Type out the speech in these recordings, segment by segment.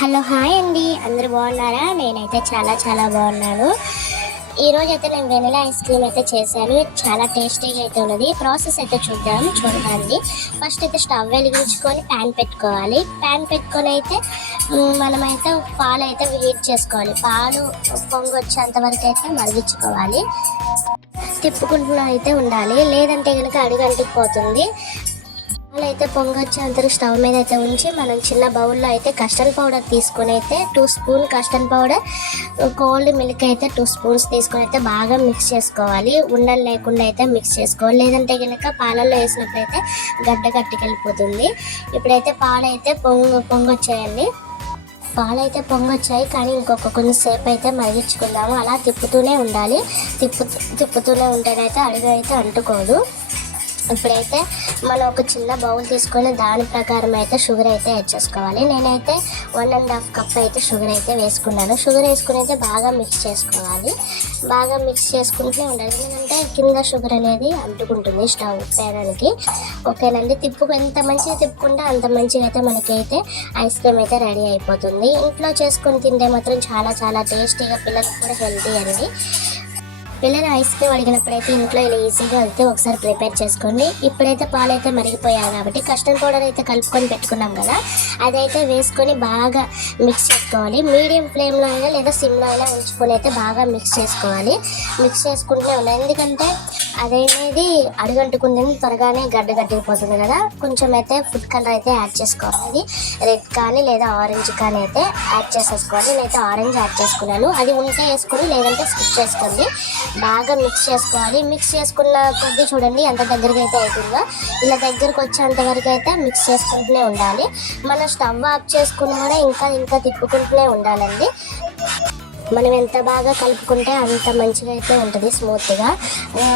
Hello hi అండి. అందరు బాగున్నారా? నేనైతే చాలా చాలా బాగున్నాను. ఈరోజు అయితే నేను వెనిలా ఐస్ క్రీమ్ అయితే చేశాను. చాలా టేస్టీగా అయితే ఉన్నది. ప్రాసెస్ అయితే చూద్దాం చూడండి ఫస్ట్ అయితే స్టవ్ వెలిగించుకొని ప్యాన్ పెట్టుకోవాలి. ప్యాన్ పెట్టుకొని అయితే మనమైతే పాలు అయితే హీట్ చేసుకోవాలి. పాలు పొంగి వచ్చేంత వరకు అయితే మరిగించుకోవాలి. తిప్పుకుంటూ అయితే ఉండాలి. లేదంటే కనుక అడుగంటికి పోతుంది. పాలు అయితే పొంగొచ్చేంత స్టవ్ మీద అయితే ఉంచి మనం చిన్న బౌల్లో అయితే కస్టర్డ్ పౌడర్ తీసుకుని అయితే two spoon custard powder cold milk అయితే టూ స్పూన్స్ తీసుకుని అయితే బాగా మిక్స్ చేసుకోవాలి. ఉండలు లేకుండా అయితే మిక్స్ చేసుకోవాలి. లేదంటే కనుక పాలల్లో వేసినప్పుడు అయితే గడ్డ కట్టుకెళ్ళిపోతుంది. ఇప్పుడైతే పాలు అయితే పొంగు పొంగొచ్చాయండి. పాలు అయితే పొంగొచ్చాయి కానీ ఇంకొక కొంచెంసేపు అయితే మరిగించుకుందాము. అలా తిప్పుతూనే ఉండాలి. తిప్పు తిప్పుతూనే ఉంటేనైతే అడుగు అయితే అంటుకోదు. ఇప్పుడైతే మనం ఒక చిన్న బౌల్ తీసుకొని దాని ప్రకారం అయితే షుగర్ అయితే యాడ్ చేసుకోవాలి. నేనైతే వన్ అండ్ హాఫ్ కప్ అయితే షుగర్ అయితే వేసుకున్నాను. షుగర్ వేసుకుని అయితే బాగా మిక్స్ చేసుకోవాలి. బాగా మిక్స్ చేసుకుంటూనే ఉండాలి. ఎందుకంటే కింద షుగర్ అనేది అంటుకుంటుంది స్టవ్ పేడానికి ఓకేనండి? తిప్పుకు ఎంత మంచిగా తిప్పుకుంటే అంత మంచిగా అయితే మనకైతే ఐస్ క్రీమ్ అయితే రెడీ అయిపోతుంది. ఇంట్లో చేసుకొని తింటే మాత్రం చాలా చాలా టేస్టీగా పిల్లలకు కూడా హెల్తీ అండి. పిల్లలు ఐస్ క్రీమ్ అడిగినప్పుడైతే ఇంట్లో ఇలా ఈజీగా వెళ్తే ఒకసారి ప్రిపేర్ చేసుకోండి. ఇప్పుడైతే పాలు అయితే మరిగిపోయాయి కాబట్టి కస్టర్డ్ పౌడర్ అయితే కలుపుకొని పెట్టుకున్నాం కదా అదైతే వేసుకొని బాగా మిక్స్ చేసుకోవాలి. మీడియం ఫ్లేమ్లో అయినా లేదా సిమ్లో అయినా ఉంచుకొని అయితే బాగా మిక్స్ చేసుకోవాలి. మిక్స్ చేసుకుంటూనే ఉండాలి ఎందుకంటే అదేనేది అడుగంటుకుంది త్వరగానే గడ్డ గడ్డిపోతుంది కదా. కొంచెం అయితే ఫుడ్ కలర్ అయితే యాడ్ చేసుకోవాలి. రెడ్ కానీ లేదా ఆరెంజ్ కానీ అయితే యాడ్ చేసేసుకోవాలి. నేనైతే ఆరెంజ్ యాడ్ చేసుకున్నాను. అది ఉంటే వేసుకుని లేదంటే స్కిప్ చేసుకోండి. బాగా మిక్స్ చేసుకోవాలి. మిక్స్ చేసుకున్న కొద్దీ చూడండి ఎంత దగ్గరికి అయితే అవుతుందో. ఇలా దగ్గరకు వచ్చేంత వరకు అయితే మిక్స్ చేసుకుంటూనే ఉండాలి. మనం స్టవ్ ఆఫ్ చేసుకుని కూడా ఇంకా ఇంకా తిప్పుకుంటూనే ఉండాలండి. మనం ఎంత బాగా కలుపుకుంటే అంత మంచిగా అయితే ఉంటుంది స్మూత్గా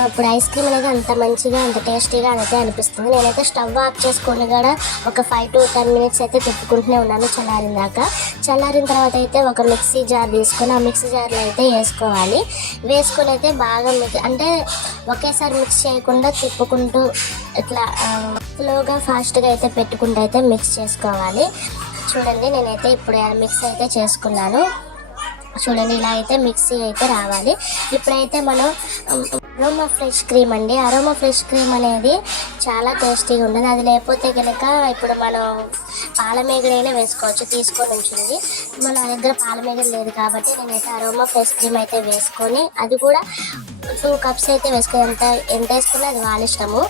ఇప్పుడు ఐస్ క్రీమ్ అనేది అంత మంచిగా అంత టేస్టీగా అయితే అనిపిస్తుంది. నేనైతే స్టవ్ ఆఫ్ చేసుకొని కూడా ఒక ఫైవ్ టు టెన్ మినిట్స్ అయితే తిప్పుకుంటూనే ఉన్నాను చల్లారిన దాకా. చల్లారిన తర్వాత అయితే ఒక మిక్సీ జార్ తీసుకొని ఆ మిక్సీ జార్లో అయితే వేసుకోవాలి. వేసుకొని అయితే బాగా మిక్ అంటే ఒకేసారి మిక్స్ చేయకుండా తిప్పుకుంటూ ఇట్లా స్లోగా ఫాస్ట్గా అయితే పెట్టుకుంటూ అయితే మిక్స్ చేసుకోవాలి. చూడండి నేనైతే ఇప్పుడు మిక్స్ అయితే చేసుకున్నాను. చూడండి ఇలా అయితే మిక్సీ అయితే రావాలి. ఇప్పుడైతే మనం అరోమా ఫ్రెష్ క్రీమ్ అండి. అరోమా ఫ్రెష్ క్రీమ్ అనేది చాలా టేస్టీగా ఉంటుంది. అది లేకపోతే కనుక ఇప్పుడు మనం పాలమేగడైనా వేసుకోవచ్చు. తీసుకొని ఉంచింది మన దగ్గర పాలమేగడ లేదు కాబట్టి నేనైతే అరోమా ఫ్రెష్ క్రీమ్ అయితే వేసుకొని అది కూడా టూ కప్స్ అయితే వేసుకొని ఎంత ఎంత వేసుకున్నా అది వాళ్ళ ఇష్టము.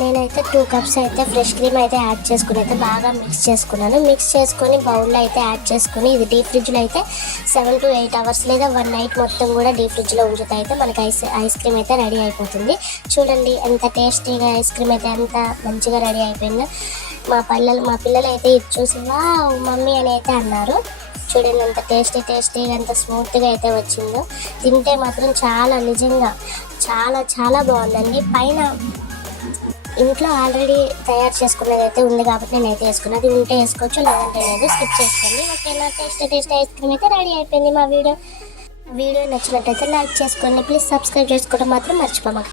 నేనైతే టూ కప్స్ అయితే ఫ్రెష్ క్రీమ్ అయితే యాడ్ చేసుకుని అయితే బాగా మిక్స్ చేసుకున్నాను. మిక్స్ చేసుకొని బౌల్లో అయితే యాడ్ చేసుకుని ఇది డీప్ ఫ్రిడ్జ్లో అయితే సెవెన్ టు ఎయిట్ అవర్స్ లేదా వన్ నైట్ మొత్తం కూడా డీప్ ఫ్రిడ్జ్లో ఉంచుతా అయితే మనకి ఐస్ ఐస్ క్రీమ్ అయితే రెడీ అయిపోతుంది. చూడండి ఎంత టేస్టీగా ఐస్ క్రీమ్ అయితే ఎంత మంచిగా రెడీ అయిపోయిందో. మా పిల్లలు మా పిల్లలు అయితే ఇది చూసి వా మమ్మీ అని అయితే అన్నారు. చూడండి ఎంత టేస్టీ టేస్టీగా ఎంత స్మూత్గా అయితే వచ్చిందో. తింటే మాత్రం చాలా నిజంగా చాలా చాలా బాగుందండి. పైన ఇంట్లో ఆల్రెడీ తయారు చేసుకున్నది అయితే ఉంది కాబట్టి నేను వేసుకున్నాను అది ఉంటే వేసుకోవచ్చు లేదంటే లేదు. స్కిప్ చేసుకోండి. ఓకేనా టేస్ట్ టేస్ట్ ఐస్ క్రీమ్ అయితే రెడీ అయిపోయింది మా వీడియో. వీడియో నచ్చినట్టయితే లైక్ చేసుకోండి. ప్లీజ్ సబ్స్క్రైబ్ చేసుకోవడం మాత్రం మర్చిపోమాక